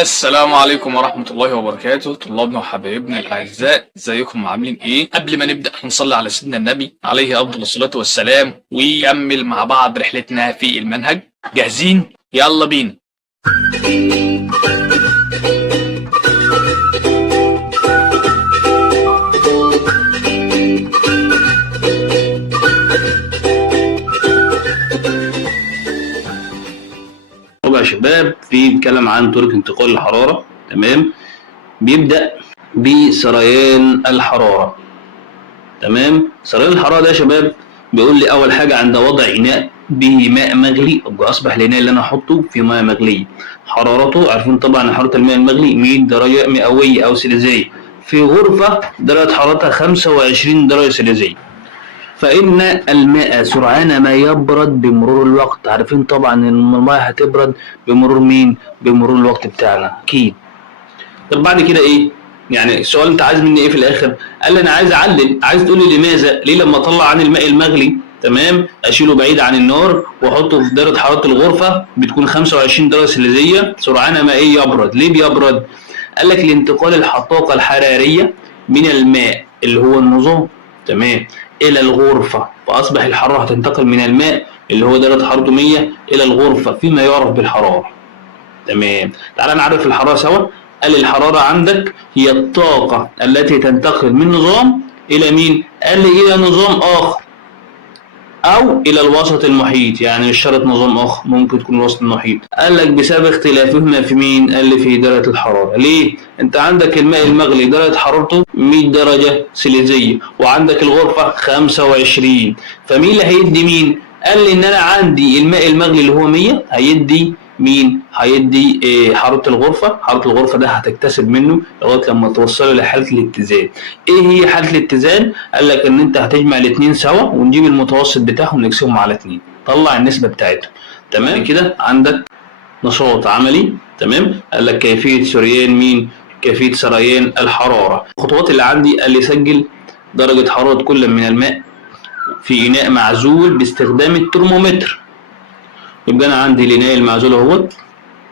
السلام عليكم ورحمة الله وبركاته، طلابنا وحبايبنا الأعزاء، ازيكم عاملين إيه؟ قبل ما نبدأ هنصلي على سيدنا النبي عليه أفضل الصلاة والسلام ونكمل مع بعض رحلتنا في المنهج. جاهزين؟ يلا بينا. طبعا يا شباب بيتكلم عن طرق انتقال الحرارة. تمام. بيبدأ بسريان الحرارة. تمام. سريان الحرارة ده يا شباب بيقول لي أول حاجة عند وضع إناء به ماء مغلي، يبقى أصبح الإناء اللي أنا أحطه في ماء مغلية. حرارته عارفين طبعا حرارة الماء المغلي 100 درجة مئوية أو سيليزية، في غرفة درجة حرارتها 25 درجة سيليزية. فإن الماء سرعان ما يبرد بمرور الوقت. عارفين طبعا إن الماء هتبرد بمرور مين؟ بمرور الوقت بتاعنا أكيد. طب بعد كده إيه؟ يعني السؤال أنت عايز مني إيه في الآخر؟ قال لي أنا عايز أعلل، عايز تقول لي لماذا؟ ليه لما أطلع عن الماء المغلي تمام أشيله بعيد عن النار وأحطه في درجة حرارة الغرفة بتكون 25 درجة سيليزية، سرعان ما إيه يبرد؟ ليه بيبرد؟ قال لك لانتقال الطاقة الحرارية من الماء اللي هو النظام تمام الى الغرفه، فاصبح الحراره هتنتقل من الماء اللي هو درجه حرارته 100 الى الغرفه فيما يعرف بالحراره. تمام. تعال نعرف الحراره سوا. قال الحراره عندك هي الطاقه التي تنتقل من نظام الى مين؟ قال لي الى نظام اخر او الى الوسط المحيط، يعني مش شرط نظام اخر، ممكن تكون الوسط المحيط. قال لك بسبب اختلافهما في مين؟ قال لي في درجه الحراره. ليه؟ انت عندك الماء المغلي درجه حرارته 100 درجه سيليزيه وعندك الغرفه 25، فمين اللي هيدي مين؟ قال لي ان انا عندي الماء المغلي اللي هو 100 هيدي مين؟ هيدي حراره الغرفه. حراره الغرفه ده هتكتسب منه لغايه لما توصله لحاله الاتزان. ايه هي حاله الاتزان؟ قال لك ان انت هتجمع الاثنين سوا ونجيب المتوسط بتاعهم ونقسمهم على 2، طلع النسبه بتاعتهم. تمام كده. عندك نشاط عملي. تمام. قال لك كيفيه سريان مين؟ كيفيه سريان الحراره. الخطوات اللي عندي قال لي سجل درجه حراره كل من الماء في اناء معزول باستخدام الترمومتر. يبقى انا عندي الاناء المعزول اهوت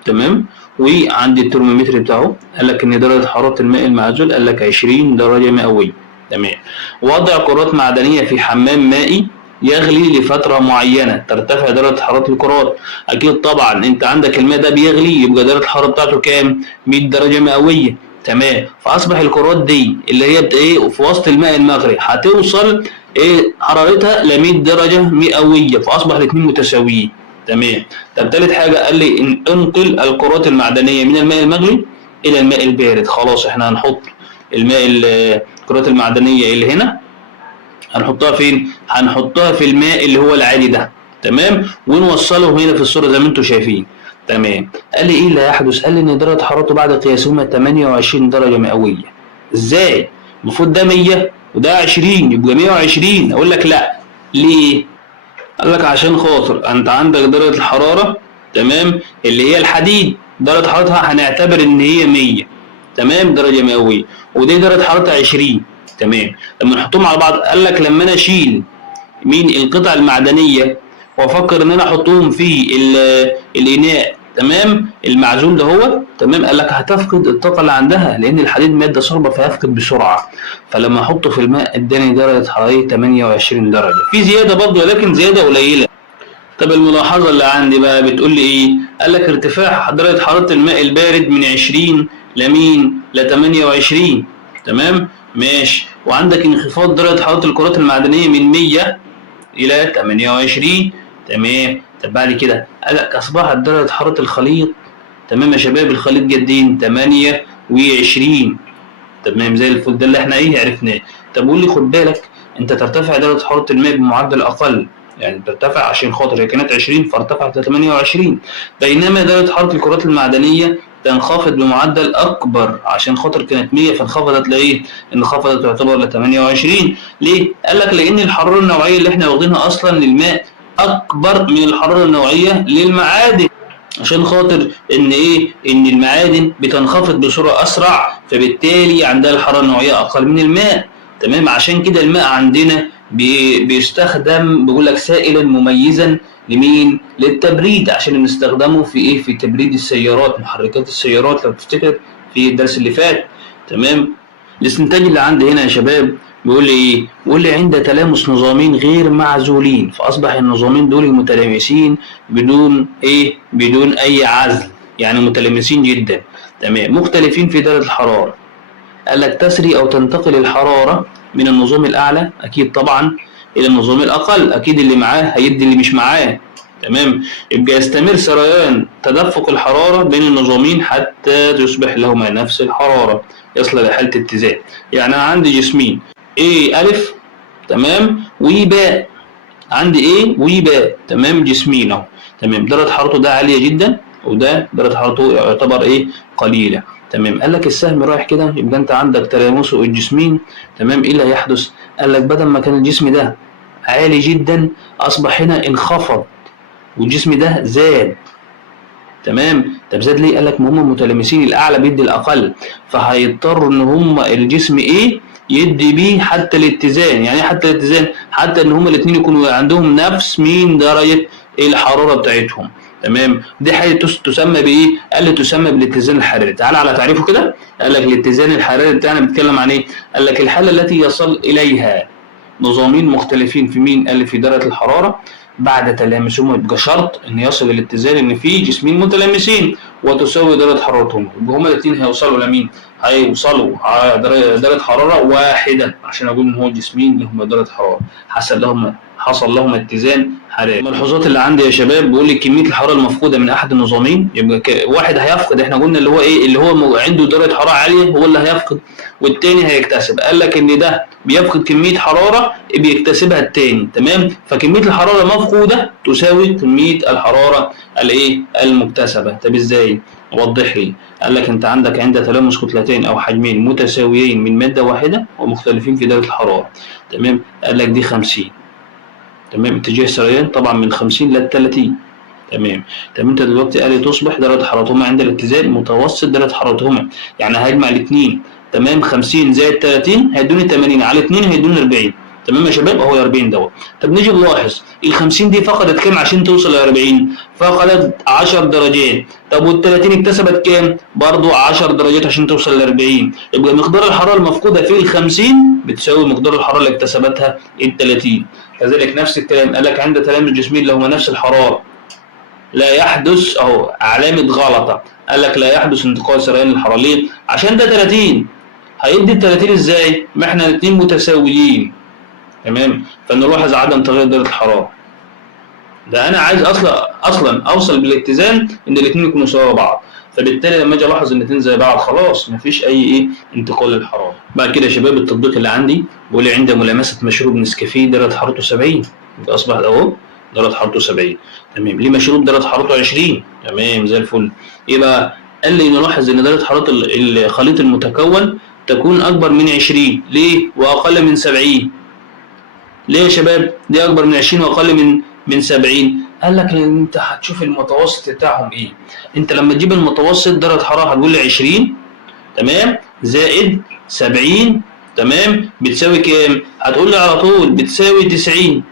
تمام، وعندي الترمومتر بتاعه. قال لك ان درجه حراره الماء المعزول قال لك 20 درجه مئويه. تمام. وضع كرات معدنيه في حمام مائي يغلي لفتره معينه ترتفع درجه حراره الكرات. اكيد طبعا انت عندك الماء ده بيغلي، يبقى درجه الحراره بتاعته كام؟ 100 درجه مئويه. تمام. فاصبح الكرات دي اللي هي ايه في وسط الماء المغلي هتوصل ايه حرارتها ل 100 درجه مئويه، فاصبح الاثنين متساويين. تمام. طب تالت حاجه قال لي انقل الكرات المعدنيه من الماء المغلي الى الماء البارد. خلاص احنا هنحط الكرات المعدنيه اللي هنا هنحطها فين؟ هنحطها في الماء اللي هو العادي ده. تمام. ونوصله هنا في الصوره زي ما انتم شايفين. تمام. قال لي ايه اللي هيحدث؟ قال لي ان درجه حرارته بعد قياسهما 28 درجه مئويه. ازاي؟ المفروض ده 100 وده 20 يبقى 120. اقول لك لا. ليه؟ قال لك عشان خاطر انت عندك درجه الحراره تمام اللي هي الحديد درجه حرارتها هنعتبر ان هي 100 تمام درجه مئويه، ودي درجه حرارتها 20. تمام. لما نحطهم على بعض قال لك لما انا اشيل مين القطع المعدنيه وافكر ان انا احطهم في الاناء تمام المعزول ده هو تمام، قال لك هتفقد الطاقه اللي عندها لان الحديد ماده صلبه فيفقد بسرعه. فلما احطه في الماء اداني درجه حراره 28 درجه، في زياده برضه ولكن زياده قليله. طب الملاحظه اللي عندي بقى بتقول لي ايه؟ قال لك ارتفاع درجه حراره الماء البارد من 20 لمين؟ ل 28. تمام؟ ماشي. وعندك انخفاض درجه حراره الكرات المعدنيه من 100 الى 28. تمام. طب بعد كده قال لك اصبحت درجه حراره الخليط تمام يا شباب الخليط جدين 28. تمام زي الفل، ده اللي احنا ايه عرفناه. طب قول لي خد بالك انت ترتفع درجه حراره الماء بمعدل اقل، يعني ترتفع عشان خاطر هي كانت 20 فارتفعت ل 28، بينما درجه حراره الكرات المعدنيه تنخفض بمعدل اكبر عشان خاطر كانت 100 فانخفضت لايه؟ انخفضت تعتبر ل 28. ليه؟ قال لك لان الحراره النوعيه اللي احنا واخدينها اصلا للماء اكبر من الحراره النوعيه للمعادن، عشان خاطر ان ايه؟ ان المعادن بتنخفض بسرعه اسرع فبالتالي عندها الحراره النوعيه اقل من الماء. تمام. عشان كده الماء عندنا بيستخدم بيقول لك سائلا مميزا لمين؟ للتبريد، عشان نستخدمه في ايه؟ في تبريد السيارات، محركات السيارات لو تفتكر في الدرس اللي فات. تمام. الاستنتاج اللي عندي هنا يا شباب بيقول لي ايه؟ بيقول لي عند تلامس نظامين غير معزولين، فاصبح النظامين دول متلامسين بدون ايه؟ بدون اي عزل، يعني متلامسين جدا. تمام. مختلفين في درجة الحرارة. قال لك تسري او تنتقل الحرارة من النظام الاعلى اكيد طبعا الى النظام الاقل، اكيد اللي معاه هيدي اللي مش معاه. تمام. يبقى يستمر سريان تدفق الحرارة بين النظامين حتى تصبح لهما نفس الحرارة، يصل لحالة اتزان. يعني أنا عندي جسمين A ألف تمام وباء، عندي A وباء تمام، جسمين أهو. تمام. درجة حرارته ده عالية جدا وده درجة حرارته يعتبر إيه؟ قليلة. تمام. قال لك السهم رايح كده، يبقى أنت عندك تلامسه الجسمين. تمام. إيه اللي هيحدث؟ قال لك بدل ما كان الجسم ده عالي جدا أصبح هنا انخفض والجسم ده زاد. تمام. طب زاد ليه؟ قال لك ما هم متلامسين، الاعلى بيدي الاقل، فهيضطروا ان هم الجسم ايه؟ يدي بيه حتى الاتزان. يعني ايه حتى الاتزان؟ حتى ان هم الاثنين يكونوا عندهم نفس مين؟ درجه الحراره بتاعتهم. تمام. دي حاجه تسمى بايه؟ قال لي تسمى بالاتزان الحراري. تعال على تعريفه كده. قال لك الاتزان الحراري بتاعنا بيتكلم عن ايه؟ قال لك الحاله التي يصل اليها نظامين مختلفين في مين؟ قال لي في درجه الحراره بعد تلامسهم. يبقى شرط ان يصل الاتزان ان في جسمين متلامسين وتساوي درجه حرارتهم، يبقى هما الاثنين هيوصلوا لمين؟ هيوصلوا على درجه حراره واحده، عشان اقول ان هو جسمين لهم درجه حراره حصل لهم اتزان حراري. الملحوظات اللي عندي يا شباب بيقول لي كميه الحراره المفقوده من احد النظامين، يبقى واحد هيفقد، احنا قلنا اللي هو ايه؟ اللي هو عنده درجه حراره عاليه هو اللي هيفقد والتاني هيكتسب. قال لك ان ده بيفقد كميه حراره بيكتسبها التاني. تمام. فكميه الحراره المفقوده تساوي كميه الحراره الايه؟ المكتسبه. طب ازاي؟ وضح لي. قال لك انت عندك عند تلامس كتلتين او حجمين متساويين من ماده واحده ومختلفين في درجه الحراره. تمام. قال لك دي 50. تمام. اتجاه سريان طبعا من 50 ل 30. تمام. طب انت دلوقتي قال لي تصبح درجه حرارتهما عند الاتزان متوسط درجه حرارتهما، يعني هجمع الاثنين. تمام. 50 زائد 30 هيدوني 80 على 2 هيدوني 40. تمام يا شباب اهو 40 دوت. طب نيجي نلاحظ ال 50 دي فقدت كام عشان توصل ل 40؟ فقدت 10 درجات. طب وال 30 اكتسبت كام؟ برضه 10 درجات عشان توصل ل 40. يبقى مقدار الحراره المفقوده في ال 50 بتساوي مقدار الحراره اللي اكتسبتها ال 30. كذلك نفس الكلام قال لك عند تلامس جسمين لهما نفس الحراره لا يحدث اهو علامه غلطه. قال لك لا يحدث انتقال سريان الحراره. ليه؟ عشان ده 30 هيدي ال 30 ازاي؟ ما احنا الاثنين متساويين. تمام. فنلاحظ عدم تغير درجه الحراره. ده انا عايز اصلا اوصل بالاتزان ان الاثنين يكونوا سوا بعض، فبالتالي لما اجي الاحظ ان الاثنين زي بعض خلاص مفيش اي ايه؟ انتقال للحراره. بعد كده يا شباب التطبيق اللي عندي بيقول لي عند ملامسه مشروب نسكافيه درجه حرارته 70، يبقى اصبح اهو درجه حرارته 70. تمام. ليه مشروب درجه حرارته 20؟ تمام زي الفل. يبقى قال لي نلاحظ ان درجه حراره الخليط المتكون تكون اكبر من 20. ليه؟ واقل من 70. ليه يا شباب؟ دي اكبر من 20 واقل من 70. قال لك ان انت هتشوف المتوسط بتاعهم ايه. انت لما تجيب المتوسط درجه حراره هتقول لي 20 تمام زائد 70 تمام بتساوي كام؟ هتقول لي على طول بتساوي 90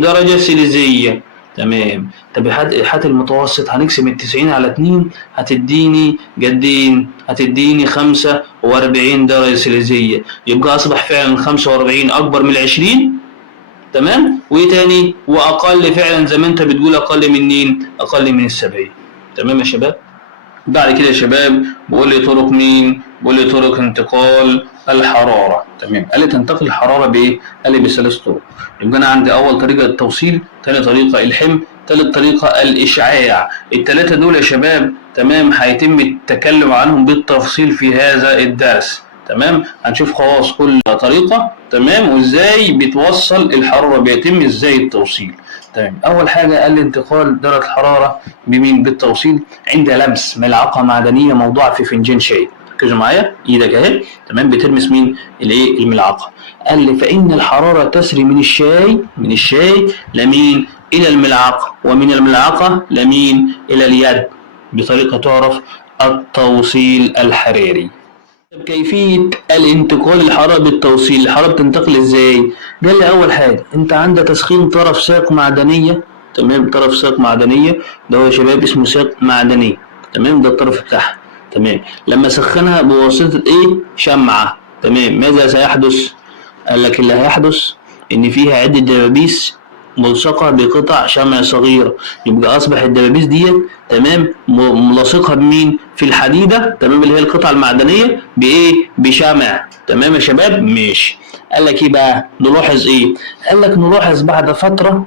درجه سيليزيه. تمام. طب هات المتوسط، هنقسم ال 90 على 2 هتديني جدين، هتديني 45 درجة سيليزية. يبقى أصبح فعلا 45 أكبر من 20. تمام. وإيه تاني؟ وأقل فعلا زي ما أنت بتقول أقل من مين؟ أقل من 70. تمام يا شباب؟ بعد كده يا شباب بقول لي طرق مين؟ بقول لي طرق انتقال الحرارة. تمام. قال لي تنتقل الحرارة بإيه؟ قال لي بثلاث طرق. يبقى أنا عندي أول طريقة التوصيل، ثاني طريقة الحمل، ثالث طريقة الإشعاع. الثلاثة دول يا شباب تمام هيتم التكلم عنهم بالتفصيل في هذا الدرس. تمام. هنشوف خلاص كل طريقة تمام وإزاي بتوصل الحرارة، بيتم إزاي التوصيل. تمام. أول حاجة قال لي انتقال درجة الحرارة بمين؟ بالتوصيل عند لمس ملعقة معدنية موضوعة في فنجان شاي. ركزوا معايا، إيدك أهي تمام بتلمس مين؟ الإيه؟ الملعقة. قال لي فإن الحرارة تسري من الشاي لمين؟ إلى الملعقة، ومن الملعقة لمين؟ إلى اليد، بطريقة تعرف التوصيل الحراري. كيفية الانتقال الحرارة بالتوصيل، الحرارة بتنتقل ازاي؟ ده اللي أول حاجة، أنت عندك تسخين طرف ساق معدنية، تمام، طرف ساق معدنية، ده هو يا شباب اسمه ساق معدنية، تمام، ده الطرف بتاعها، تمام، لما سخنها بواسطة إيه؟ شمعة، تمام، ماذا سيحدث؟ قال لك اللي هيحدث إن فيها عدة دبابيس ملصقة بقطع شمع صغيرة، يبقى أصبح الدبابيس ديت، تمام، ملاصقها بمين؟ في الحديدة، تمام، اللي هي القطعة المعدنية بإيه؟ بشمع، تمام يا شباب؟ ماشي. قال لك إيه بقى؟ نلاحظ إيه؟ قال لك نلاحظ بعد فترة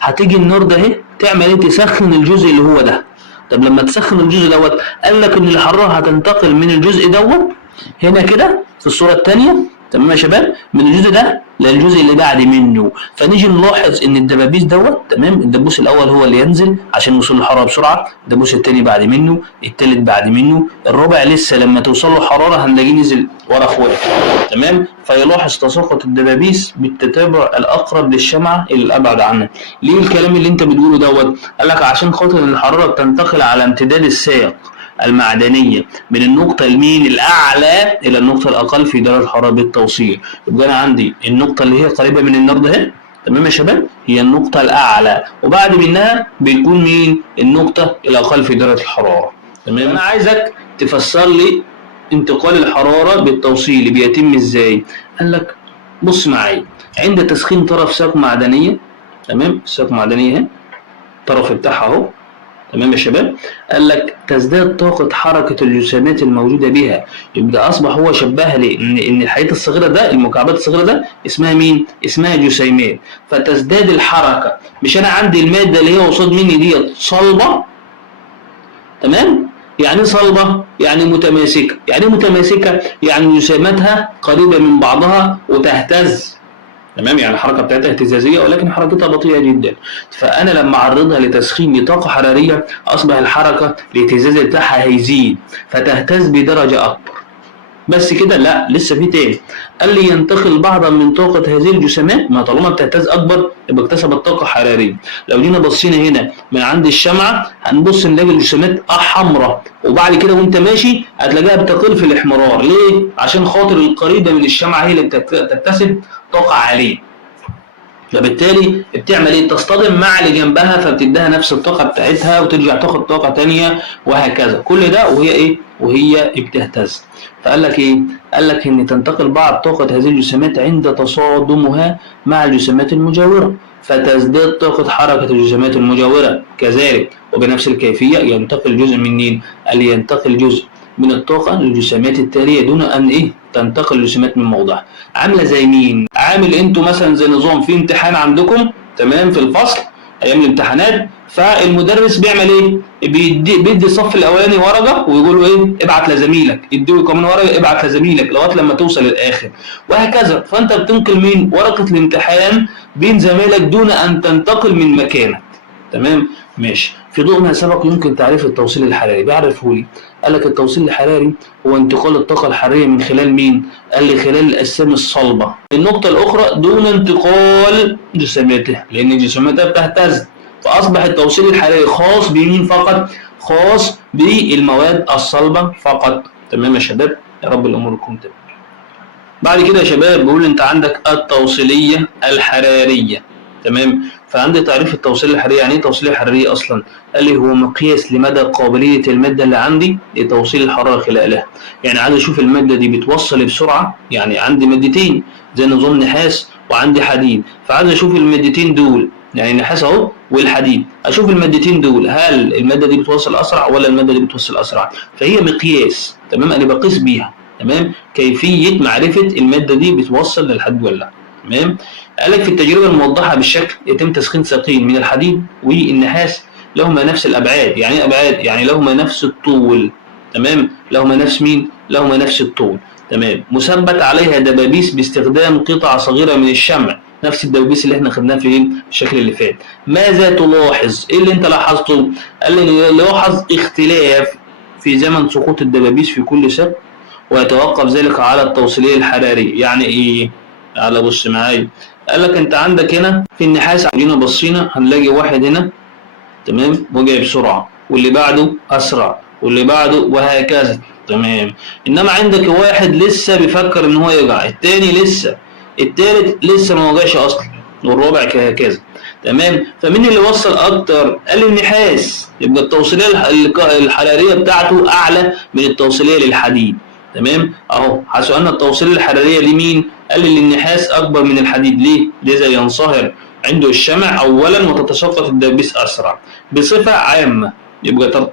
هتيجي النار ده اهي تعمل ايه؟ تسخن الجزء اللي هو ده. طب لما تسخن الجزء دوت، قال لك ان الحراره هتنتقل من الجزء دوت هنا كده في الصوره الثانيه، تمام يا شباب، من الجزء ده للجزء اللي بعد منه. فنيجي نلاحظ ان الدبابيس دوت، تمام، الدبوس الاول هو اللي ينزل عشان يوصل له حراره بسرعه، الدبوس الثاني بعد منه، الثالث بعد منه، الرابع لسه لما توصل له حراره هنلاقيه نزل ورا اخواته، تمام. فيلاحظ تساقط الدبابيس بالتتابع الاقرب للشمعه الى الابعد عنها. ليه الكلام اللي انت بتقوله دوت؟ قال لك عشان خاطر الحراره بتنتقل على امتداد الساق المعدنيه من النقطه المين الاعلى الى النقطه الاقل في درجه الحراره بالتوصيل. يبقى انا عندي النقطه اللي هي قريبه من النار ده اهي، تمام يا شباب، هي النقطه الاعلى، وبعد منها بيكون مين؟ النقطه الاقل في درجه الحراره، تمام. انا عايزك تفسر لي انتقال الحراره بالتوصيل بيتم ازاي؟ قال لك بص معايا، عند تسخين طرف ساق معدنيه، تمام، ساق معدنيه اهي، الطرف بتاعها اهو، تمام يا شباب، قال لك تزداد طاقة حركة الجسيمات الموجودة بها. يبقى أصبح هو شبهها ليه؟ إن الحاجات الصغيرة ده، المكعبات الصغيرة ده اسمها مين؟ اسمها جسيمات، فتزداد الحركة. مش أنا عندي المادة اللي هي قصاد مني ديت صلبة، تمام؟ يعني صلبة يعني متماسكة، يعني متماسكة يعني جسيماتها قريبة من بعضها وتهتز، تمام، يعني الحركه بتاعتها اهتزازيه ولكن حركتها بطيئه جدا. فانا لما اعرضها لتسخين لطاقه حراريه اصبح الحركه الاهتزاز بتاعها هيزيد فتهتز بدرجه اكبر. بس كده؟ لا، لسه في تاني. قال لي ينتقل بعضا من طاقه هذه الجسيمات، ما طالما بتهتز اكبر يبقى اكتسبت طاقه حراريه. لو جينا بصينا هنا من عند الشمعه هنبص نلاقي الجسيمات حمراء، وبعد كده وانت ماشي هتلاقيها بتقل في الاحمرار. ليه؟ عشان خاطر القريبه من الشمعه هي اللي بتكتسب طاقه عاليه، فبالتالي بتعمل ايه؟ تصطدم مع اللي جنبها فبتديها نفس الطاقه بتاعتها وترجع تاخد طاقه تانية وهكذا، كل ده وهي ايه؟ وهي بتهتز. فقال لك ايه؟ قال لك ان تنتقل بعض طاقه هذه الجسيمات عند تصادمها مع الجسيمات المجاوره، فتزداد طاقه حركه الجسيمات المجاوره كذلك، وبنفس الكيفيه ينتقل جزء منين؟ قال ينتقل جزء من الطاقة للجسيمات التالية دون أن إيه؟ تنتقل الجسيمات من موضعها. عاملة زي مين؟ عامل أنتوا مثلا زي نظام في امتحان عندكم، تمام، في الفصل أيام الامتحانات، فالمدرس بيعمل إيه؟ بيدي الصف الأولاني ورقة ويقول له إيه؟ ابعت لزميلك، يديه كمان ورقة ابعت لزميلك لغاية لما توصل للآخر، وهكذا. فأنت بتنقل مين؟ ورقة الامتحان بين زمايلك دون أن تنتقل من مكانك، تمام؟ ماشي. في ضوء ما سبق يمكن تعريف التوصيل الحراري، بيعرفه لي. قال لك التوصيل الحراري هو انتقال الطاقة الحرارية من خلال مين؟ قال لي خلال الأجسام الصلبة النقطة الأخرى دون انتقال جسيماتها، لأن جسيماتها بتهتز، فأصبح التوصيل الحراري خاص بمين فقط؟ خاص بالمواد الصلبة فقط، تمام يا شباب؟ يا رب الأمور تكون تمام. بعد كده يا شباب بيقول أنت عندك التوصيلية الحرارية، تمام. فعندي تعريف التوصيل الحراري. يعني ايه توصيل الحراري اصلا؟ قال لي هو مقياس لمدى قابليه الماده اللي عندي لتوصيل الحراره خلالها. يعني عايز اشوف الماده دي بتوصل بسرعه، يعني عندي مادتين زي نظام نحاس وعندي حديد، فعايز اشوف المادتين دول، يعني النحاس اهو والحديد، اشوف المادتين دول هل الماده دي بتوصل اسرع ولا الماده دي بتوصل اسرع. فهي مقياس، تمام، انا بقيس بيها، تمام، كيفيه معرفه الماده دي بتوصل للحديد ولا لا، تمام. قال لك في التجربة الموضحة بالشكل يتم تسخين ساقين من الحديد والنحاس لهما نفس الأبعاد. يعني إيه أبعاد؟ يعني لهما نفس الطول، تمام، لهما نفس مين؟ لهما نفس الطول، تمام، مثبت عليها دبابيس باستخدام قطع صغيرة من الشمع، نفس الدبابيس اللي احنا خدناها في الشكل اللي فات. ماذا تلاحظ؟ ايه اللي انت لاحظته؟ قال لي لاحظ اختلاف في زمن سقوط الدبابيس في كل ساق، ويتوقف ذلك على التوصيلية الحرارية. يعني ايه؟ تعالى بص معايا. قال لك انت عندك هنا في النحاس جينا بصينا هنلاقي واحد هنا، تمام، وجاي بسرعه، واللي بعده اسرع، واللي بعده وهكذا، تمام. انما عندك واحد لسه بيفكر ان هو يرجع، التاني لسه، التالت لسه ما وجعش اصلا، والرابع كهكذا. تمام. فمين اللي وصل اكتر؟ قال النحاس، يبقى التوصيليه الحراريه بتاعته اعلى من التوصيليه للحديد. تمام اهو، سؤالنا التوصيليه الحراريه لمين؟ قال لي النحاس اكبر من الحديد. ليه؟ لذا ينصهر عنده الشمع اولا وتتساقط الدبيس اسرع. بصفه عامه يبقى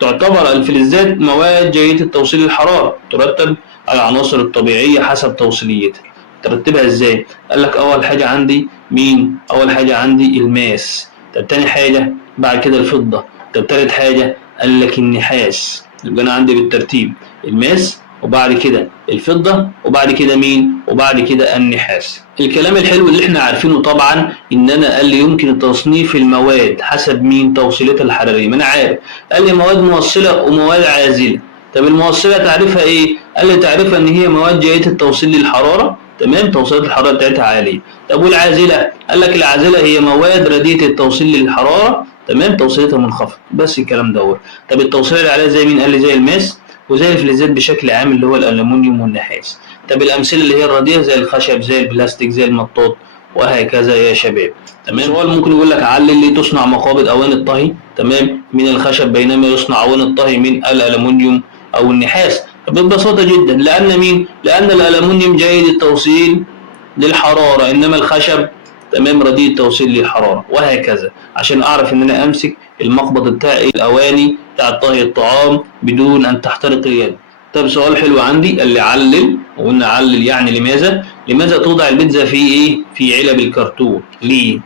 تعتبر الفلزات مواد جيدة توصيل الحرارة، ترتب على العناصر الطبيعية حسب توصيليتها. ترتبها ازاي؟ قال لك أول حاجة عندي مين؟ أول حاجة عندي الماس، طب تاني حاجة بعد كده الفضة، طب تالت حاجة قال لك النحاس. يبقى أنا عندي بالترتيب الماس وبعد كده الفضة وبعد كده مين؟ وبعد كده النحاس. الكلام الحلو اللي احنا عارفينه طبعا ان انا قال لي يمكن تصنيف المواد حسب مين؟ توصيلتها الحرارية. ما انا عارف، قال لي مواد موصلة ومواد عازلة. طب الموصلة تعرفها ايه؟ قال لي تعرفها ان هي مواد جيدة التوصيل للحرارة، تمام، توصيلات الحرارة بتاعتها عالية. طب والعازلة؟ قال لك العازلة هي مواد رديئة التوصيل للحرارة، تمام، توصيلتها منخفضة. بس الكلام دوت. طب التوصيلة اللي عليها زي مين؟ قال لي زي الماس وزي الفلزات بشكل عام اللي هو الألمنيوم والنحاس. طب الأمثلة اللي هي الرديئة زي الخشب زي البلاستيك زي المطاط وهكذا يا شباب. تمام. سؤال ممكن يقول لك علل ليه تصنع مقابض أواني الطهي، تمام، من الخشب بينما يصنع أواني الطهي من الألمنيوم أو النحاس؟ ببساطة جدا، لأن مين؟ لأن الألمنيوم جيد التوصيل للحرارة إنما الخشب تمام رديء التوصيل للحرارة، وهكذا، عشان أعرف إن أنا أمسك المقبض بتاعي الأواني بتاع طهي الطعام بدون أن تحترق اليد. طب سؤال حلو عندي، قال لي علل، وقلنا علل يعني لماذا توضع البيتزا في إيه؟ في علب الكرتون؟ ليه؟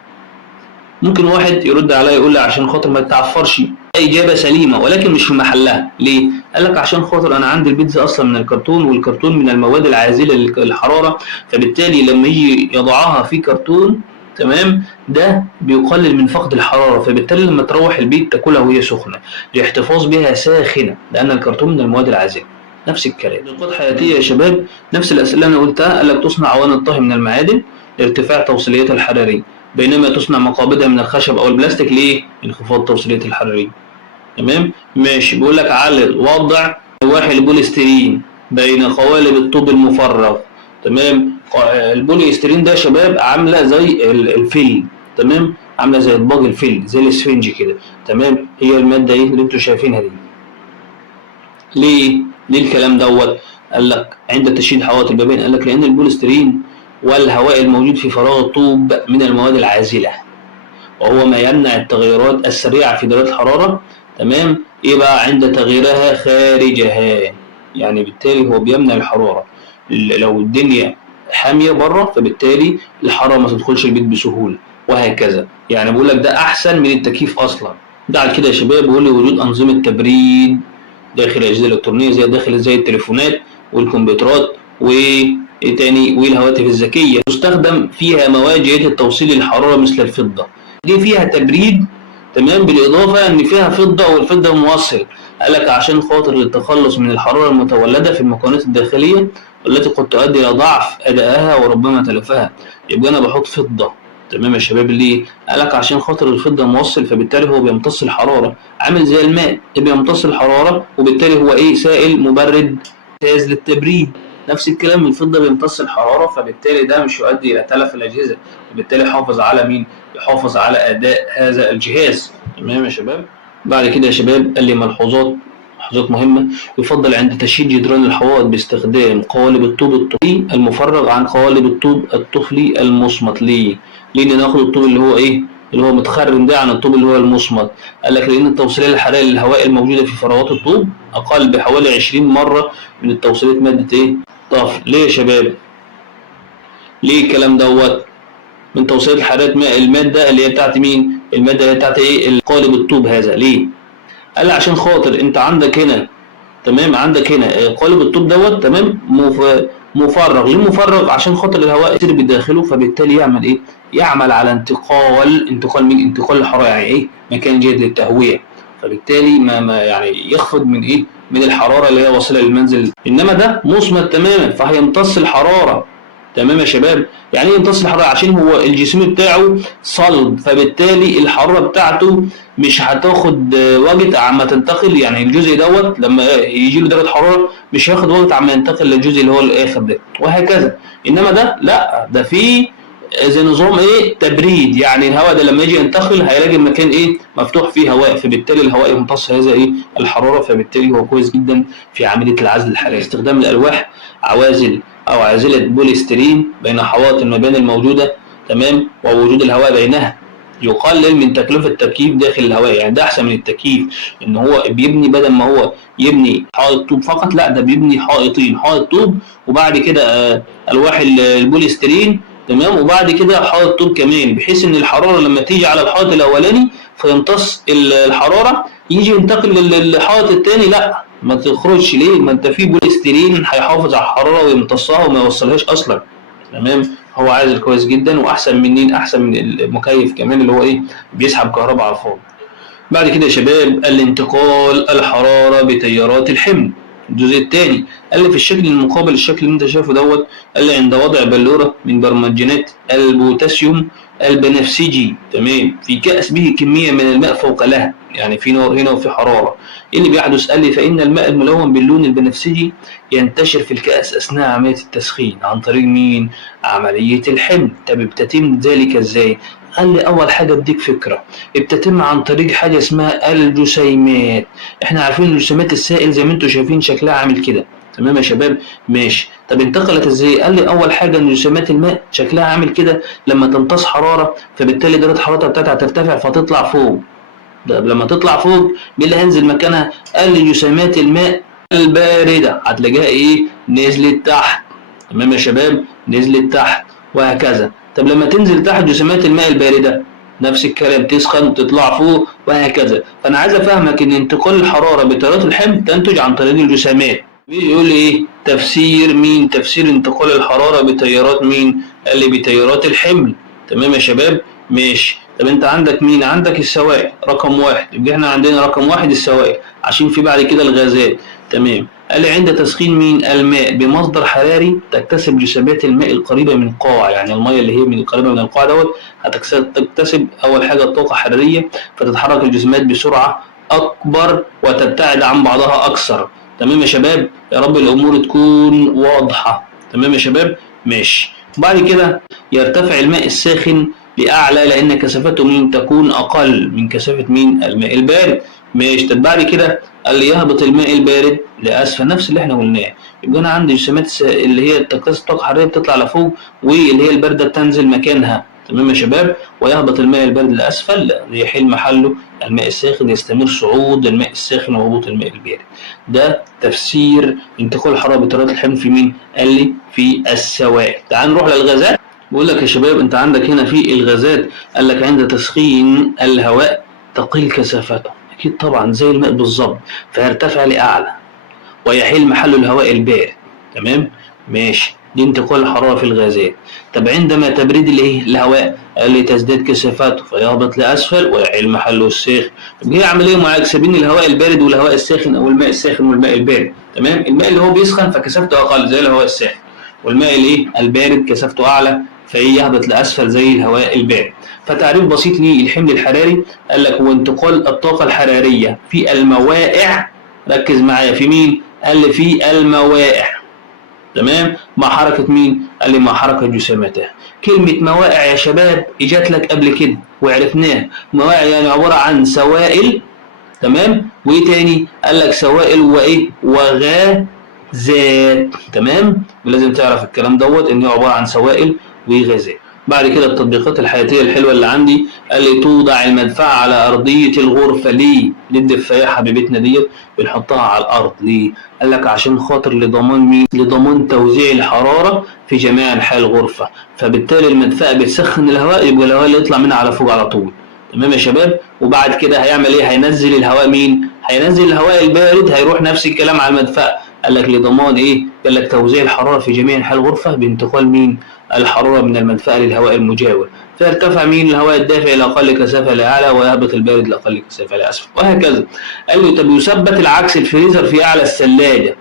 ممكن واحد يرد عليا يقول لي عشان خاطر ما تتعفرش. إجابة سليمة ولكن مش في محلها. ليه؟ قال لك عشان خاطر أنا عندي البيتزا أصلا من الكرتون، والكرتون من المواد العازلة للحرارة، فبالتالي لما يجي يضعها في كرتون، تمام، ده بيقلل من فقد الحرارة، فبالتالي لما تروح البيت تاكلها وهي سخنة لاحتفاظ بها ساخنة، لأن الكرتون من المواد العازلة. نفس الكلام. نقاط حياتية يا شباب، نفس الأسئلة اللي أنا قلتها. قال لك تصنع أواني الطهي من المعادن لارتفاع توصيليتها الحرارية، بينما تصنع مقابضها من الخشب أو البلاستيك ليه؟ انخفاض توصيليتها الحرارية. تمام؟ ماشي. بيقول لك علل وضع لوائح البوليسترين بين قوالب الطوب المفرغ. تمام؟ البوليسترين ده يا شباب عاملة زي الفيل، تمام؟ عاملة زي اطباق الفيل، زي الاسفنج كده، تمام؟ هي المادة ايه اللي انتوا شايفينها دي. ليه الكلام دوت؟ قال لك عند تشييد حوائط البابين، قال لك لأن البوليسترين والهواء الموجود في فراغ الطوب من المواد العازلة، وهو ما يمنع التغيرات السريعة في درجة الحرارة، تمام، ايه بقى؟ عند تغييرها خارجها، يعني بالتالي هو بيمنع الحرارة. لو الدنيا حامية بره فبالتالي الحرارة ما تدخلش البيت بسهولة، وهكذا. يعني بقول لك ده أحسن من التكييف أصلا. بعد كده يا شباب بيقول لي وجود أنظمة تبريد داخل الأجهزة الإلكترونية زي التليفونات والكمبيوترات وايه تاني والهواتف الذكية، تستخدم فيها مواد جيدة توصيل الحرارة مثل الفضة. دي فيها تبريد، تمام، بالإضافة إن فيها فضة والفضة موصل. قال لك عشان خاطر التخلص من الحرارة المتولدة في المكونات الداخلية والتي قد تؤدي إلى ضعف أدائها وربما تلفها، يبقى أنا بحط فضة. تمام يا شباب. ليه؟ قال لك عشان خاطر الفضة موصل، فبالتالي هو بيمتص الحرارة، عامل زي الماء بيمتص الحرارة، وبالتالي هو إيه؟ سائل مبرد ممتاز للتبريد. نفس الكلام، الفضة بيمتص الحرارة، فبالتالي ده مش يؤدي إلى تلف الأجهزة، وبالتالي يحافظ على مين؟ يحافظ على أداء هذا الجهاز. تمام يا شباب. بعد كده يا شباب قال لي ملحوظات مهمة. يفضل عند تشييد جدران الحوائط باستخدام قوالب الطوب الطفلي المفرغ عن قوالب الطوب الطفلي المصمت. ليه؟ لأن ناخد الطوب اللي هو إيه؟ اللي هو متخرم ده عن الطوب اللي هو المصمت. قال لك لأن التوصيلية الحرارية للهواء الموجودة في فراغات الطوب أقل بحوالي 20 مرة من التوصيلية مادة إيه؟ طفل. ليه يا شباب؟ ليه الكلام دوت؟ من توصيلات الحرارة المادة اللي هي بتاعت مين؟ المادة اللي هي بتاعت إيه؟ قالب الطوب هذا. ليه؟ قال لي عشان خاطر أنت عندك هنا، تمام، عندك هنا قالب الطوب دوت، تمام، مفرغ. ليه مفرغ؟ عشان خاطر الهواء يسير بداخله، فبالتالي يعمل ايه؟ يعمل على انتقال من انتقال الحراره، يعني ايه؟ مكان جيد للتهويه، فبالتالي ما يعني يخفض من ايه؟ من الحراره اللي هي واصله للمنزل. انما ده مصمت تماما فهيمتص الحراره، تمام يا شباب. يعني ايه يمتص الحراره؟ عشان هو الجسم بتاعه صلب، فبالتالي الحراره بتاعته مش هتاخد وقت عما تنتقل، يعني الجزء دوت لما يجي له درجه حراره مش هياخد وقت عما ينتقل للجزء اللي هو الاخر ده، وهكذا. انما ده لا، ده فيه زي نظام ايه تبريد، يعني الهواء ده لما يجي ينتقل هيلاقي المكان ايه مفتوح فيه هواء، فبالتالي الهواء يمتص هذا ايه الحراره، فبالتالي هو كويس جدا في عمليه العزل الحراري. استخدام الالواح عوازل او عازله بوليسترين بين حوائط المباني الموجوده، تمام، ووجود الهواء بينها يقلل من تكلفه التكييف داخل الهواء. يعني ده احسن من التكييف، ان هو بيبني بدل ما هو يبني حائط طوب فقط، لا ده بيبني حائطين، حائط طوب وبعد كده الواح البوليسترين، تمام، وبعد كده حائط طوب كمان، بحيث ان الحراره لما تيجي على الحائط الاولاني فيمتص الحراره، يجي ينتقل للحائط الثاني لا ما تخرجش. ليه؟ ما انت في بوليسترين هيحافظ على الحراره ويمتصها وما يوصلهاش اصلا، تمام. هو عازل كويس جدا، واحسن من مين؟ احسن من المكيف كمان اللي هو ايه بيسحب كهرباء على الفاضي. بعد كده يا شباب الانتقال الحراره بتيارات الحمل، الجزء الثاني. قال لي في الشكل المقابل، الشكل اللي انت شايفه دوت، قال لي عند وضع بلوره من برمجانات البوتاسيوم البنفسجي، تمام، في كأس به كميه من الماء فوق لها، يعني في نار هنا وفي حراره. ايه اللي بيحدث؟ قال لي فإن الماء الملون باللون البنفسجي ينتشر في الكأس أثناء عملية التسخين عن طريق مين؟ عملية الحمل. طب بتتم ذلك ازاي؟ قال لي أول حاجة أديك فكرة، بتتم عن طريق حاجة اسمها الجسيمات. احنا عارفين الجسيمات السائل زي ما انتم شايفين شكلها عامل كده، تمام يا شباب؟ ماشي. طب انتقلت ازاي؟ قال لي أول حاجة إن جسيمات الماء شكلها عامل كده، لما تمتص حرارة فبالتالي درجة الحرارة بتاعتها هترتفع فتطلع فوق. ده لما تطلع فوق مين اللي هينزل مكانها؟ قال لي جسيمات الماء الباردة هتلاقيها ايه؟ نزلت تحت، تمام يا شباب؟ نزلت تحت وهكذا. طب لما تنزل تحت جسيمات الماء الباردة نفس الكلام، تسخن وتطلع فوق وهكذا. فانا عايز افهمك ان انتقال الحرارة بتيارات الحمل تنتج عن طريق الجسيمات. بيقول لي ايه تفسير مين؟ تفسير انتقال الحرارة بتيارات مين؟ قال لي بتيارات الحمل، تمام يا شباب؟ ماشي. طب انت عندك مين؟ عندك السوائل رقم واحد، يبقى احنا عندنا رقم واحد السوائل، عشان في بعد كده الغازات، تمام. قال لي عند تسخين مين؟ الماء بمصدر حراري تكتسب جسيمات الماء القريبه من القاع، يعني الميه اللي هي من القريبه من القاع دوت هتكتسب اول حاجه طاقه حراريه، فتتحرك الجسيمات بسرعه اكبر وتبتعد عن بعضها اكثر، تمام يا شباب؟ يا رب الامور تكون واضحه، تمام يا شباب؟ ماشي. بعد كده يرتفع الماء الساخن لأعلى لأن كثافته مين؟ تكون أقل من كثافة مين؟ الماء البارد. ماشي. طب بعد كده قال لي يهبط الماء البارد لأسفل، نفس اللي احنا قلناه. يبقى أنا عندي جسيمات اللي هي تكتسب طاقة حرارية بتطلع لفوق، واللي هي الباردة بتنزل مكانها، تمام يا شباب؟ ويهبط الماء البارد لأسفل ليحل محله الماء الساخن، يستمر صعود الماء الساخن وهبوط الماء البارد. ده تفسير انتقال الحرارة بتيارات الحمل في مين؟ قال لي في السوائل. تعال نروح للغازات. بقول لك يا شباب انت عندك هنا في الغازات، قال لك عند تسخين الهواء تقل كثافته، اكيد طبعا زي الماء بالظبط، فيرتفع لاعلى ويحل محله الهواء البارد، تمام؟ ماشي. دي انتقال الحراره في الغازات. طب عندما تبريد الايه؟ الهواء، قال لي تزداد كثافته فيهبط لاسفل ويحل محله الساخن. يبقى هي عمليه معاكسه بين الهواء البارد والهواء الساخن، او الماء الساخن والماء البارد، تمام؟ الماء اللي هو بيسخن فكثافته اقل زي الهواء الساخن، والماء الايه؟ البارد كثافته اعلى فهي يهبط لاسفل زي الهواء البارد. فتعريف بسيط للحمل الحراري، قال لك هو انتقال الطاقه الحراريه في الموائع، ركز معايا في مين؟ قال لي في الموائع، تمام، مع حركه مين؟ قال لي مع حركه جسيماتها. كلمه موائع يا شباب اجت لك قبل كده وعرفناها، موائع يعني عباره عن سوائل، تمام، وايه تاني؟ قال لك سوائل وايه؟ وغازات، تمام؟ لازم تعرف الكلام دوت ان هي عباره عن سوائل وغازات. بعد كده التطبيقات الحياتيه الحلوه اللي عندي، قال لي توضع المدفعه على ارضيه الغرفه. ليه الدفايه حبيبتنا ديت بنحطها على الارض؟ ليه؟ قال لك عشان خاطر لضمان مين؟ لضمان توزيع الحراره في جميع انحاء الغرفه، فبالتالي المدفأة بتسخن الهواء، يبقى الهواء اللي يطلع منها على فوق على طول، تمام يا شباب؟ وبعد كده هيعمل ايه؟ هينزل الهواء مين؟ هينزل الهواء البارد، هيروح نفس الكلام على المدفأة. قال لك لضمان ايه؟ قال لك توزيع الحراره في جميع انحاء الغرفه بانتقال مين؟ الحراره من المدفأة للهواء المجاور، فيرتفع مين؟ الهواء الدافئ الى اقل كثافه لاعلى، ويهبط البارد لاقل كثافه لاسفل، وهكذا. قال له طب يثبت العكس الفريزر في اعلى الثلاجه.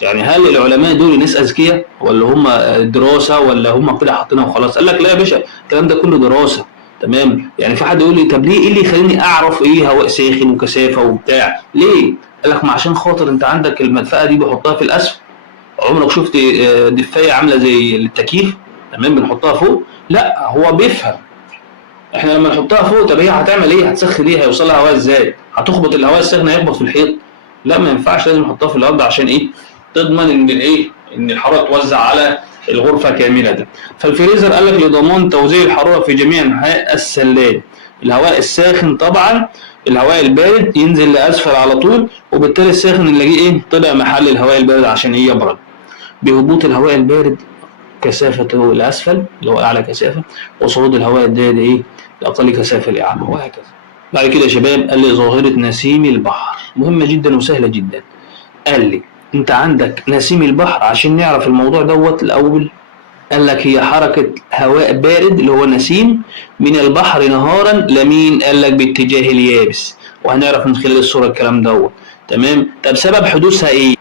يعني هل العلماء دول ناس اذكياء ولا هم دراسه ولا هم كده حاطينها وخلاص؟ قال لك لا يا باشا، الكلام ده كله دراسه. تمام. يعني في حد يقول لي طب ليه، ايه اللي يخليني اعرف ايه هواء ساخن وكثافه وبتاع؟ ليه؟ قال لك ما عشان خاطر انت عندك المدفأه دي بحطها في الاسفل. عمرك شفت دفايه عامله زي التكييف؟ تمام، بنحطها فوق؟ لا، هو بيفهم. احنا لما نحطها فوق، طب هي هتعمل ايه؟ هتسخن ايه؟ هيوصل لها هواء ازاي؟ هتخبط الهواء الساخن هيخبط في الحيط؟ لا، ما ينفعش، لازم نحطها في الارض عشان ايه؟ تضمن ان الايه؟ ان الحراره توزع على الغرفه كامله. فالفريزر قال لك لضمان توزيع الحراره في جميع انحاء الثلاجه. الهواء الساخن طبعا، الهواء البارد ينزل لاسفل على طول، وبالتالي الساخن اللي جه ايه؟ طلع محل الهواء البارد عشان ايه؟ يبرد. بهبوط الهواء البارد كثافته الاسفل اللي هو اعلى كثافه، وصعود الهواء البارد ايه؟ الاقل كثافه لاعلى، وهكذا. بعد كده يا شباب قال لي ظاهره نسيم البحر مهمه جدا وسهله جدا. قال لي انت عندك نسيم البحر، عشان نعرف الموضوع دوت الاول. قال لك هي حركه هواء بارد اللي هو نسيم من البحر نهارا لمين؟ قال لك باتجاه اليابس، وهنعرف من خلال الصوره الكلام دوت. تمام. طب سبب حدوثها ايه؟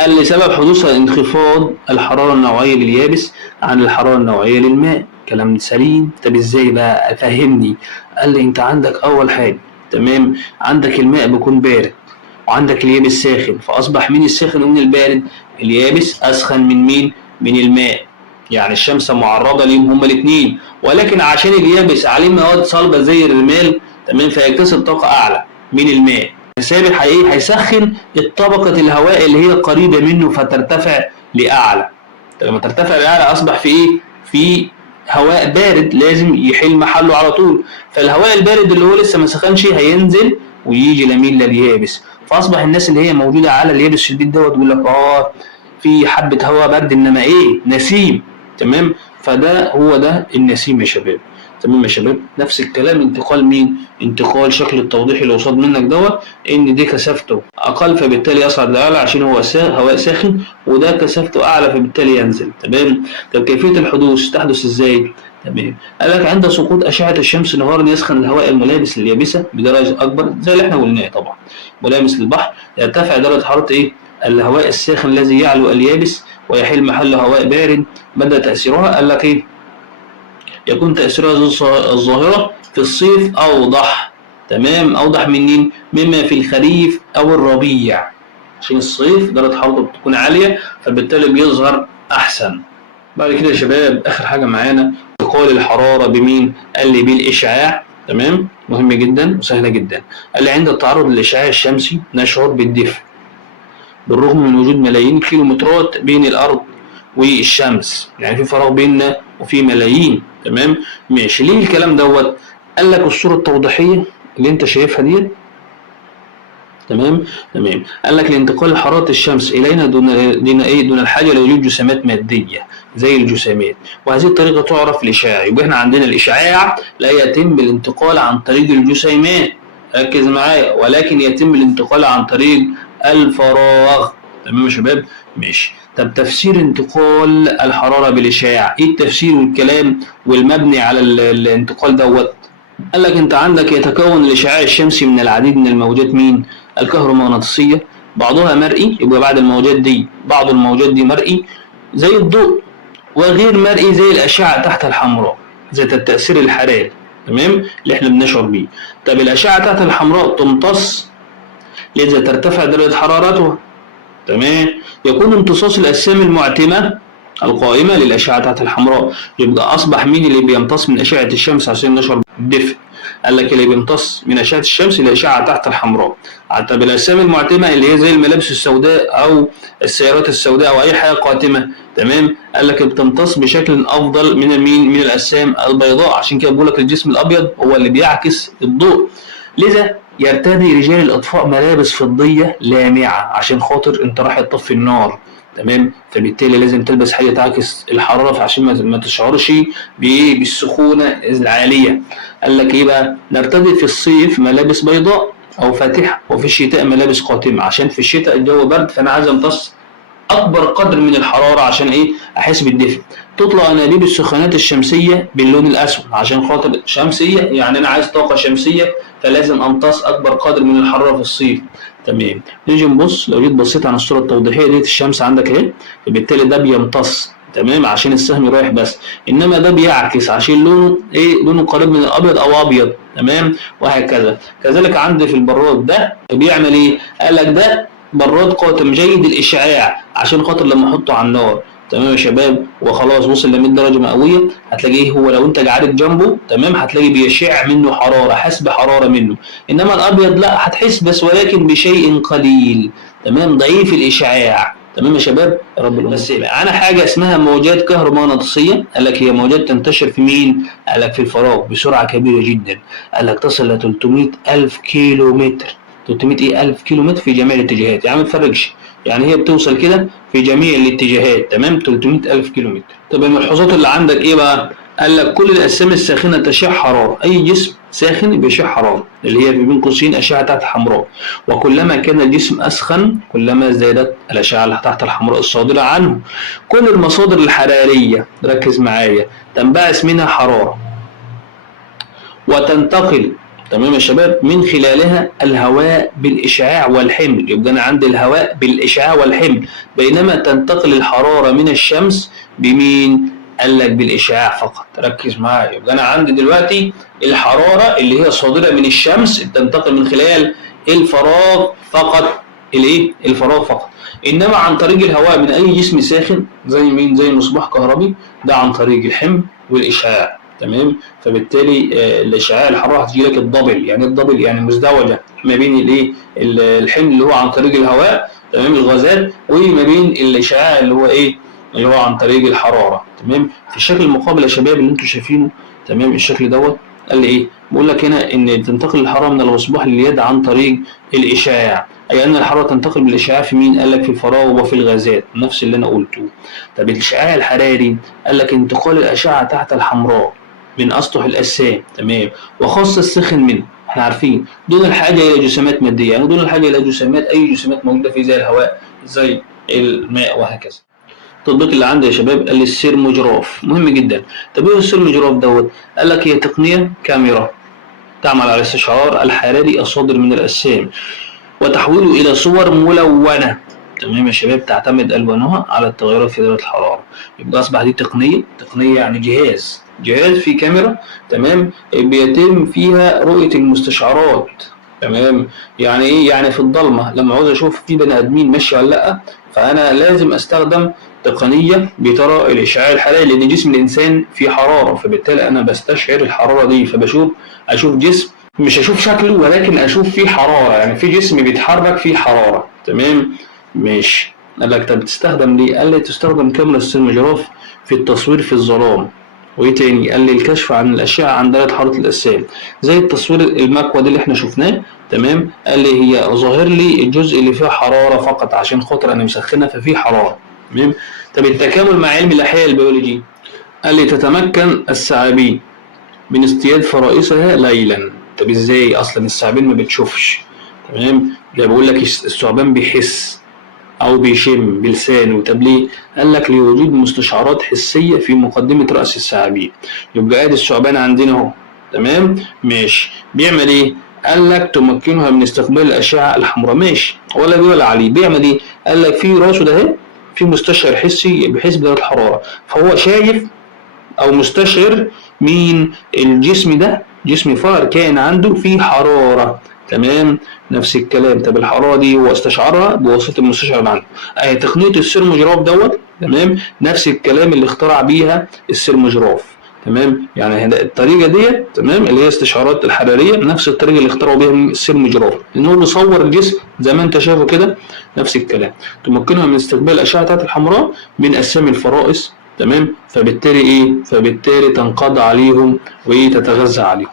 قال لي سبب حدوثها انخفاض الحراره النوعيه لليابس عن الحراره النوعيه للماء. كلام سليم. طب ازاي بقى؟ فهمني. قال لي انت عندك اول حاجه، تمام، عندك الماء بيكون بارد وعندك اليابس ساخن، فاصبح مين الساخن ومين البارد؟ اليابس اسخن من مين؟ من الماء. يعني الشمس معرضه ليهم هما الاثنين، ولكن عشان اليابس عليه مواد صلبه زي الرمال، تمام، فيكتسب طاقه اعلى من الماء. السابق هيسخن الطبقه الهواء اللي هي قريبه منه فترتفع لاعلى. لما ترتفع لاعلى اصبح في ايه؟ في هواء بارد لازم يحل محله على طول. فالهواء البارد اللي هو لسه ما سخنش هينزل ويجي لمين؟ لليابس. فاصبح الناس اللي هي موجوده على اليابس في البيت دوت يقول لك في حبه هواء برد، انما ايه؟ نسيم. تمام. فده هو ده النسيم يا شباب. تمام يا شباب. نفس الكلام انتقال مين؟ انتقال شكل التوضيح اللي قصاد منك دوت، ان دي كثافته اقل فبالتالي يصعد لاعلى عشان هو هواء ساخن، وده كثافته اعلى فبالتالي ينزل. تمام. طب كيفيه الحدوث تحدث ازاي؟ تمام. قال لك عند سقوط اشعه الشمس نهارا يسخن الهواء الملامس لليابسه بدرجه اكبر، زي اللي احنا قلناه طبعا، ملامس للبحر، يرتفع درجه حراره ايه؟ الهواء الساخن الذي يعلو اليابس ويحل محله هواء بارد. مدى تاثيرها؟ قال لك ايه؟ يكون تاثيرها الظاهره في الصيف اوضح. تمام. اوضح منين؟ مما في الخريف او الربيع، عشان الصيف درجه حرارته بتكون عاليه فبالتالي بيظهر احسن. بعد كده يا شباب اخر حاجه معانا انتقال الحراره بمين؟ قال لي بالاشعاع. تمام. مهم جدا وسهله جدا. قال لي عند التعرض للاشعاع الشمسي نشعر بالدفء بالرغم من وجود ملايين الكيلومترات بين الارض والشمس، يعني في فراغ بيننا وفي ملايين. تمام. ماشي. ليه الكلام دوت؟ قال لك الصوره التوضيحيه اللي انت شايفها ديت. تمام. قال لك لانتقال حراره الشمس الينا دون الحاجه لوجود جسيمات ماديه زي الجسيمات، وهذه الطريقه تعرف الاشعاع. يبقى احنا عندنا الاشعاع لا يتم الانتقال عن طريق الجسيمات، ركز معايا، ولكن يتم الانتقال عن طريق الفراغ. تمام يا شباب. ماشي. طب تفسير انتقال الحراره بالاشعاع، ايه التفسير والكلام والمبني على الانتقال دوت؟ قال لك انت عندك يتكون الاشعاع الشمسي من العديد من الموجات مين؟ الكهرومغناطيسيه، بعضها مرئي، يبقى بعد الموجات دي بعض الموجات دي مرئي زي الضوء، وغير مرئي زي الاشعه تحت الحمراء ذات التاثير الحراري. تمام. اللي احنا بنشعر بيه. طب الاشعه تحت الحمراء تمتص لذا ترتفع درجه حرارتها. تمام. يكون امتصاص الاجسام المعتمه القائمه للاشعه تحت الحمراء. يبقى اصبح مين اللي بيمتص من اشعه الشمس عشان نشعر بالدفء؟ قال لك اللي بيمتص من اشعه الشمس الاشعه تحت الحمراء. طب الاجسام المعتمه اللي هي زي الملابس السوداء او السيارات السوداء او اي حاجه قاتمه، تمام، قال لك بتمتص بشكل افضل من مين؟ من الاجسام البيضاء. عشان كده بقول لك الجسم الابيض هو اللي بيعكس الضوء. لذا يرتدي رجال الاطفاء ملابس فضيه لامعه عشان خاطر انت رايح تطفي النار. تمام. فبالتالي لازم تلبس حاجه تعكس الحراره عشان ما تشعرش بالسخونه العاليه. قال لك ايه بقى؟ نرتدي في الصيف ملابس بيضاء او فاتحه، وفي الشتاء ملابس قاتمه، عشان في الشتاء الجو برد فانا عايز امتص اكبر قدر من الحراره عشان ايه؟ احس بالدفء. تطلق انابيب السخانات الشمسيه باللون الاسود عشان خاطر شمسيه، يعني انا عايز طاقه شمسيه فلازم امتص اكبر قدر من الحراره في الصيف. تمام. نيجي نبص، لو جيت بصيت على الصوره التوضيحيه ديت الشمس عندك اهي، فبالتالي ده بيمتص تمام عشان السهم رايح بس، انما ده بيعكس عشان لونه ايه، لونه قريب من الابيض او ابيض تمام، وهكذا. كذلك عندي في البراد ده بيعمل ايه؟ قال لك ده براد قاتم جيد الاشعاع عشان خاطر لما احطه على النار تمام يا شباب وخلاص وصل ل 100 درجه مئويه، هتلاقيه هو لو انت قاعد جنبه تمام هتلاقي بيشع منه حراره، حسب حراره منه. انما الابيض لا، هتحس بس ولكن بشيء قليل تمام، ضعيف الاشعاع تمام يا شباب يا رب الأمور. بس معانا حاجه اسمها موجات كهرومغناطيسيه، قال لك هي موجات تنتشر في مين؟ قال لك في الفراغ بسرعه كبيره جدا، قال لك تصل ل 300,000 كيلو متر. 300 ايه؟ 1000 كيلو متر في جميع الاتجاهات، يعني ما تفرقش، يعني هي بتوصل كده في جميع الاتجاهات تمام. 300,000 كيلو متر. طب الملحوظات اللي عندك ايه بقى؟ قال لك كل الاجسام الساخنه تشع حراره، اي جسم ساخن بيشع حراره اللي هي بين قوسين اشعه تحت الحمراء، وكلما كان الجسم اسخن كلما ازدادت الاشعه تحت الحمراء الصادره عنه. كل المصادر الحراريه ركز معايا تنبعث منها حراره وتنتقل تمام يا شباب من خلالها الهواء بالإشعاع والحمل، يبقى أنا عندي الهواء بالإشعاع والحمل، بينما تنتقل الحرارة من الشمس بمين؟ قال لك بالإشعاع فقط. ركز معايا، يبقى أنا عندي دلوقتي الحرارة اللي هي صادرة من الشمس تنتقل من خلال الفراغ فقط، الإيه؟ الفراغ فقط. إنما عن طريق الهواء من أي جسم ساخن زي مين؟ زي مصباح كهربي، ده عن طريق الحمل والإشعاع تمام. فبالتالي الاشعاع الحراره هتجي لك الدبل، يعني الدبل يعني مزدوجه ما بين الايه الحمل اللي هو عن طريق الهواء تمام الغازات، وما بين الاشعاع اللي هو ايه اللي هو عن طريق الحراره تمام. في الشكل المقابل يا شباب اللي انتم شايفينه تمام الشكل دوت، قال لي ايه؟ بقول لك هنا ان تنتقل الحراره من المصباح لليد عن طريق الاشعاع، اي ان الحراره تنتقل بالاشعاع في مين؟ قال لك في الفراغ وفي الغازات، نفس اللي انا قلته. طب الاشعاع الحراري قال لك انتقال الاشعه تحت الحمراء من اسطح الاجسام تمام، وخاصه السخن منه، احنا عارفين دون الحاجه الى جسيمات ماديه، يعني دون الحاجه الى جسيمات، اي جسيمات موجوده فيه زي الهواء زي الماء وهكذا. التطبيق اللي عندي يا شباب قال لي السيرموجراف مهم جدا. طب ايه السيرموجراف دوت؟ قال لك هي تقنيه كاميرا تعمل على الاستشعار الحراري الصادر من الاجسام وتحويله الى صور ملونه تمام يا شباب، تعتمد الوانها على التغيرات في درجه الحراره. يبقى اصبح دي تقنيه يعني جهاز فيه كاميرا تمام، بيتم فيها رؤيه المستشعرات تمام. يعني ايه؟ يعني في الضلمه لما عاوز اشوف في بني ادمين ماشيه ولا لا، فانا لازم استخدم تقنيه بترى الاشعاع الحراري، لان جسم الانسان فيه حراره، فبالتالي انا بستشعر الحراره دي، اشوف جسم، مش اشوف شكله ولكن اشوف فيه حراره، يعني في جسم بيتحرك فيه حراره تمام. ماشي. قال لك طب تستخدم ليه؟ قال لي تستخدم كاميرا السيرموجراف في التصوير في الظلام. وايه تاني؟ قال لي الكشف عن الاشعه عن درجه حراره الاجسام، زي التصوير المكوى ده اللي احنا شفناه تمام. قال لي هي ظاهر لي الجزء اللي فيه حراره فقط عشان خاطر انا مسخنها ففيه حراره تمام. طب التكامل مع علم الاحياء البيولوجي، قال لي تتمكن الثعابين من اصطياد فرائسها ليلا. طب ازاي؟ اصلا الثعابين ما بتشوفش تمام، ده بقول لك الثعبان بيحس او بيشم بلسانه. طب ليه؟ قال لك لوجود مستشعرات حسيه في مقدمه راس الثعابين. يبقى ادي الثعبان عندنا اهو تمام. ماشي. بيعمل ايه؟ قال لك تمكنها من استقبال الاشعه الحمراء. ماشي، ولا دي ولا عليه. بيعمل ايه؟ قال لك في راسه ده اهي في مستشعر حسي بيحس بدرجه الحراره، فهو شايف او مستشعر مين؟ الجسم ده جسم فار كائن عنده فيه حراره تمام. نفس الكلام. طب الحراره دي هو استشعرها بواسطه المستشعر اللي عنده. اهي تقنيه السيرموجراف دوت تمام، نفس الكلام اللي اخترع بيها السيرموجراف تمام. يعني الطريقه ديت تمام اللي هي استشعارات الحراريه، نفس الطريقه اللي اخترعوا بيها السيرموجراف، ان هو بيصور الجسم زي ما انت شايفه كده. نفس الكلام. تمكنها من استقبال الاشعه بتاعت الحمراء من اجسام الفرائس تمام. فبالتالي ايه؟ فبالتالي تنقضي عليهم وتتغذى عليهم.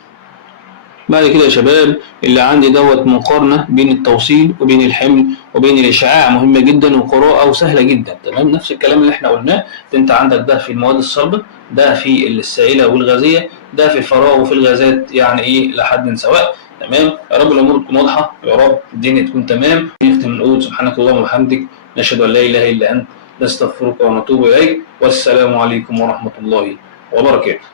بعد كده يا شباب اللي عندي دوت مقارنة بين التوصيل وبين الحمل وبين الإشعاع، مهمة جدا وقراءة وسهلة جدا تمام. نفس الكلام اللي احنا قلناه، انت عندك ده في المواد الصلبة، ده في السائلة والغازية، ده في الفراغ وفي الغازات، يعني ايه لحد سواء تمام. يا رب الأمور تكون واضحة، يا رب الدنيا تكون تمام. نختم نقول سبحانك اللهم وبحمدك نشهد أن لا إله إلا أنت نستغفرك ونتوب إليك، والسلام عليكم ورحمة الله وبركاته.